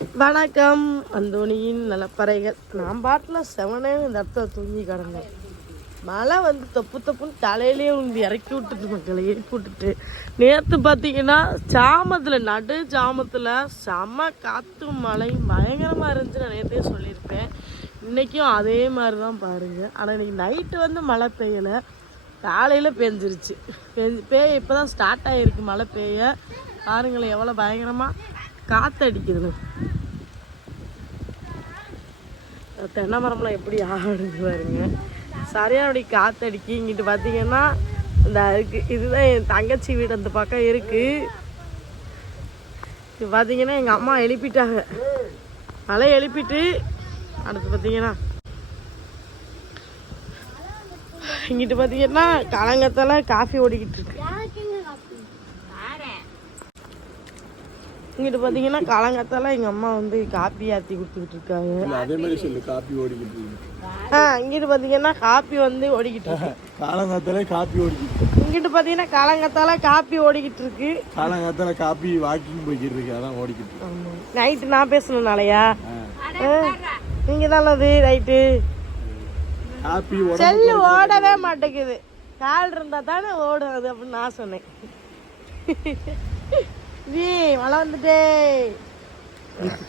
வணக்கம். அந்தோனியின் நலப்பறைகள். நான் பாட்டில் செவனே இந்த இடத்துல தூங்கி கிடந்தேன். மழை வந்து தப்பு தப்புன்னு தலையிலேயே வந்து இறக்கி விட்டுட்டு மக்களை எழுப்பி விட்டுட்டு நேற்று பார்த்தீங்கன்னா சாமத்தில் நடு ஜாமத்தில் செம காற்று மழை பயங்கரமாக இருந்துச்சு நான் நேற்றே சொல்லியிருப்பேன். இன்றைக்கும் அதே மாதிரி தான் பாருங்கள் ஆனால் இன்னைக்கு நைட்டு வந்து மழை பெய்யலை. காலையில் பெஞ்சிருச்சு. பெஞ்சு பேய் இப்போ தான் ஸ்டார்ட் ஆகிருக்கு மழை பெய்ய. பாருங்களேன் எவ்வளோ பயங்கரமாக காற்றடிக்குதுன்னு தென்னை மரம்லாம் எப்படி ஆடுது பாருங்க. சரியான அப்படி காற்றடிக்கி இங்கிட்டு பார்த்தீங்கன்னா இந்த அதுக்கு இதுதான் என் தங்கச்சி வீடு அந்த பக்கம் இருக்கு. இது பார்த்தீங்கன்னா எங்கள் அம்மா எழுப்பிட்டாங்க. மழை எழுப்பிட்டு அடுத்து பார்த்தீங்கன்னா இங்கிட்டு பார்த்தீங்கன்னா கலங்கத்தால காஃபி ஓடிக்கிட்டு இருக்கு. இங்கிட்டு பார்த்தீங்கன்னா காலங்கத்தால எங்கள் அம்மா வந்து காப்பி ஆற்றி கொடுத்துக்கிட்டு இருக்காங்க. அதே மாதிரி சொல்லு காப்பி ஓடிக்கிட்டு இருக்கு. ஆ இங்கிட்டு பார்த்தீங்கன்னா காப்பி வந்து ஓடிக்கிட்டு இருக்கு. காலங்காத்தால காப்பி ஓடிக்கிட்டு இங்கிட்டு பார்த்தீங்கன்னா காலங்கத்தால காப்பி ஓடிக்கிட்டு இருக்கு. காலங்காத்தால காப்பி வாக்கிங் போய்கிட்டு இருக்கு அதான் ஓடிக்கிட்டு. நைட்டு நான் பேசணும்னாலயா? ஆ. நீங்க தானது நைட்டு? காப்பி செல்லு ஓடவே மாட்டேங்குது. கால் இருந்தா தானே ஓடும் அது அப்படின்னு நான் சொன்னேன். ஜி மழை வந்துட்டே.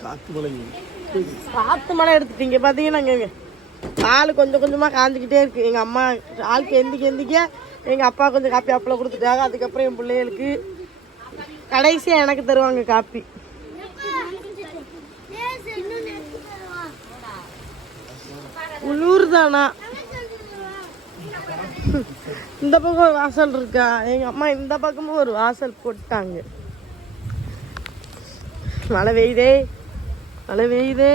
காத்து மழை காத்து மழை எடுத்துட்டீங்க பார்த்தீங்கன்னா இங்க ஆள் கொஞ்சம் கொஞ்சமாக காஞ்சிக்கிட்டே இருக்கு. எங்கள் அம்மா ஆளுக்கு எந்திக்க எந்திக்க எங்கள் அப்பா கொஞ்சம் காப்பி அப்பளம் கொடுத்துட்டாங்க. அதுக்கப்புறம் என் பிள்ளைகளுக்கு கடைசியாக எனக்கு தருவாங்க காப்பி. உள்ளூர் தானா? இந்த பக்கம் வாசல் இருக்கா? எங்க அம்மா இந்த பக்கமும் ஒரு வாசல் போட்டாங்க. மழை பெய்யுதே. மழை பெய்யுதே.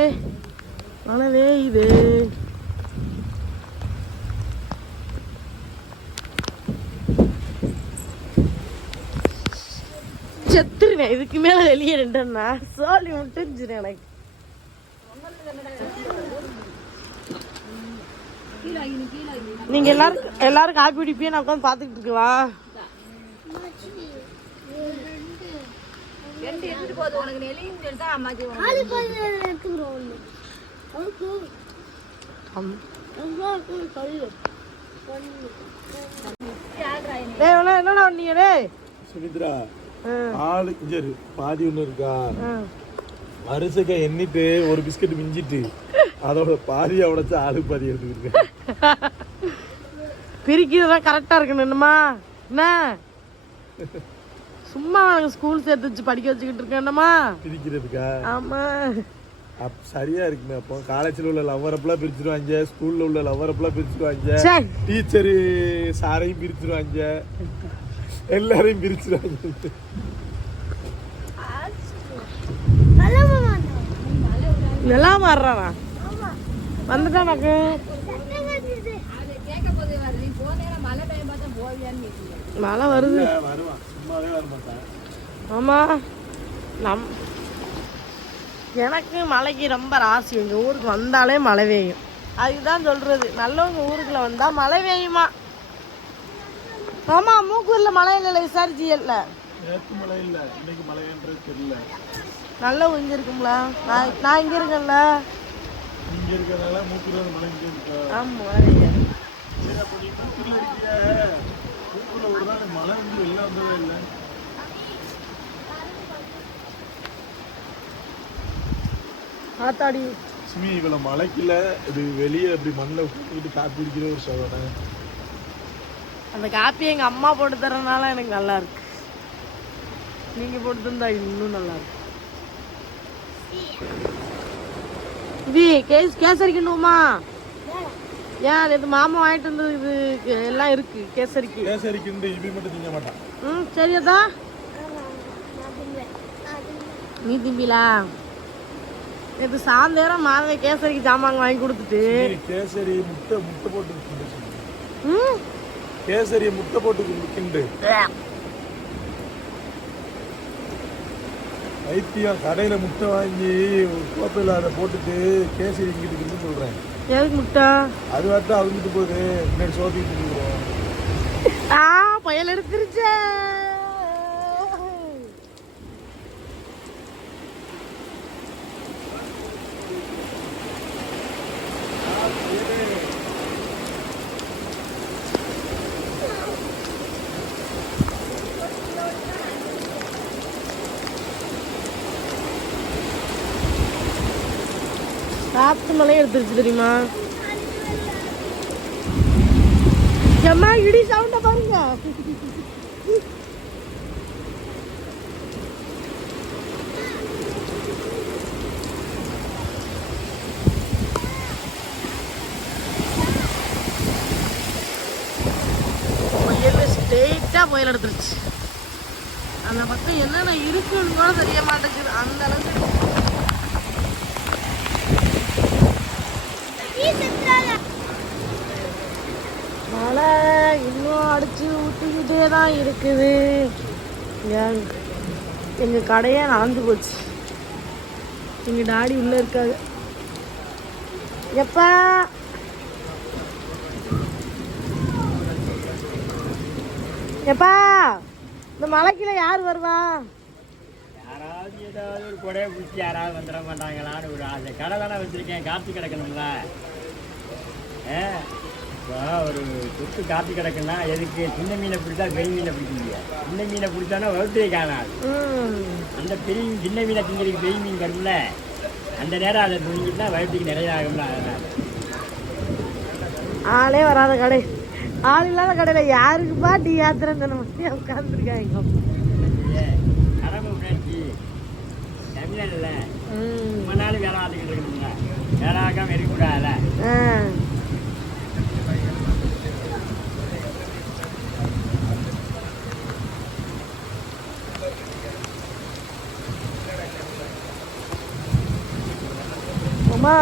மழை பெய்யுதே. செத்துருவேன். இதுக்கு மேல வெளியே நின்றேன்னா சோழி முடிஞ்சிரு எனக்கு. நீங்க எல்லாரும் எல்லாரும் காப்பி குடிப்பே நான் உட்காந்து பாத்துக்கிட்டு இருக்குவா? டேய் இவனை என்னடா பண்ணீங்க டேய்? சுமித்ரா ஆளு சரி பாதி ஒண்ணு இருக்கா. அரிசக்க எண்ணிட்டு ஒரு பிஸ்கட் மிஞ்சிட்டு அதோட பாதியை உடைச்சு ஆளு பாதி எடுத்துக்கிட்டு பிரிக்கிறதெல்லாம் கரெக்டா இருக்கணும் என்னம்மா? என்ன? சும்மா எனக்கு ஸ்கூல் சேர்த்து வச்சு படிக்க வச்சுக்கிட்டு இருக்கேன்மா பிரிக்கிறதுக்கா? ஆமா. அப் சரியா இருக்குமே அப்போ. காலேஜ்ல உள்ள லவ்வர் அப்பெல்லாம் பிரிச்சிருவாங்க. ஸ்கூல்ல உள்ள லவ்வர் அப்பெல்லாம் பிரிச்சிருவாங்க. சரி டீச்சரு சாரையும் பிரிச்சிருவாங்க. எல்லாரையும் பிரிச்சிருவாங்க. நல்லா மாறுறானா? வந்துட்டான் எனக்கு மழை வருது. வருவான் சும்மாவே வர மாட்டான் ஆமா. நம் எனக்கு மழைக்கு ரொம்ப ராசி. எங்கள் ஊருக்கு வந்தாலே மழை பெய்யும். அதுதான் சொல்றது. நல்லவங்க ஊருக்குள்ள வந்தா மழை பெய்யுமா? ஆமா மூக்கூர்ல மழை இல்லை விசாரிச்சு இல்லை நேற்று மழை இல்ல இன்னைக்கு மழைன்றது தெரியல. நல்லா உஞ்சிருக்கும்ல நான் நான் இங்கே இருக்கேன்ல. இங்க இருக்கிறதுனால மூக்குல மழை இங்க இருக்கா ஆமா மூக்குல ஒரு நாள் மழை வந்து வெளில வந்ததே இல்லை. ஆத்தாடி. சுமி இவ்வளவு மழைக்குல இது வெளியே அப்படி மண்ணில் உட்காந்துட்டு காப்பி அடிக்கிற ஒரு சோதனை அந்த காப்பி எங்க அம்மா போட்டு தரனால எனக்கு நல்லா இருக்கு. நீங்க போட்டு தந்தா இன்னும் நல்லா இருக்கு. இது கேஸ் கேசரிக்கணுமா ஏன் இது மாமா வாங்கிட்டு வந்தது இது எல்லாம் இருக்கு கேசரிக்கு. கேசரிக்கு இவி மட்டும் திங்க மாட்டான். ம் சரியதா நீ திம்பிலா? நேற்று சாயந்தரம் மாதவே கேசரிக்கு ஜாமான் வாங்கி கொடுத்துட்டு. சரி, கேசரி முட்டை முட்டை போட்டு. ம்? கேசரி முட்டை போட்டு கிண்டு- கிண்டு வைத்தியம் கடையில முட்டை வாங்கி ஒரு கோப்பையில் அதை போட்டுட்டு கேசரி இங்கிட்டு சொல்றேன். எதுக்கு முட்டை அது வாட்டா அவிஞ்சிட்டு போகுது முன்னாடி தின்னுடுவோம். ஆ பயல் எடுத்துருச்சே காத்து மலையும் எடுத்துருச்சு தெரியுமா? எம்மா இடி சவுண்ட பாருங்க. ஸ்ட்ரெயிட்டா புயல் எடுத்துருச்சு. அந்த பக்கம் என்னென்ன இருக்குன்னு கூட தெரிய மாட்டேங்குது. அந்த அளவுக்கு மழை இன்னும் அடிச்சு ஊற்றிக்கிட்டே தான் இருக்குது. ஏன் எங்கள் கடையே நடந்து போச்சு. எங்கள் டாடி உள்ளே இருக்காது எப்பா? எப்பா? இந்த மலைக்குள்ள யார் வருவா? யாராவது ஏதாவது ஒரு கொடையை பிடிச்சி யாராவது வந்துட மாட்டாங்களான்னு ஒரு ஆசை. கடை தானே வச்சிருக்கேன். காத்து கிடக்கணும்ல. ஏ இப்போ ஒரு சொத்து காத்து கிடக்குன்னா எதுக்கு? சின்ன மீனை பிடிச்சா பெரிய மீனை பிடிக்க முடியாது சின்ன மீனை பிடிச்சானா வகுத்தையே காணாது. அந்த பெரிய சின்ன மீனை திங்கிறதுக்கு பெரிய மீன் வரும்ல. அந்த நேரம் அதை துணிக்கிட்டா வயிற்றுக்கு நிறைய ஆகும்ல. அதனால ஆளே வராத கடை. ஆள் இல்லாத கடையில் யாருக்குப்பா டீ யாத்திரை உட்காந்துருக்காங்க தமிழன்ல ம். ரொம்ப நாள் வேலை பார்த்துக்கிட்டு இருக்கணும்ல வேலை பார்க்காம இருக்கக்கூடாதுல்ல ஆ. அம்மா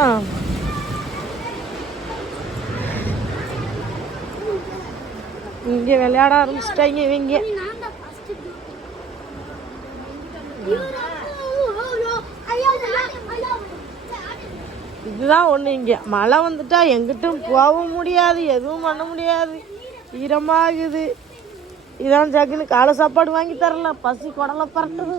இங்க விளையாட ஆரம்பிச்சிட்டாங்க இவங்க. இதுதான் ஒன்று இங்கே மழை வந்துட்டா எங்கிட்டும் போக முடியாது எதுவும் பண்ண முடியாது. ஈரமாகுது. இதான் ஜக்குன்னு காலை சாப்பாடு வாங்கி தரல பசி குடலை பறக்குது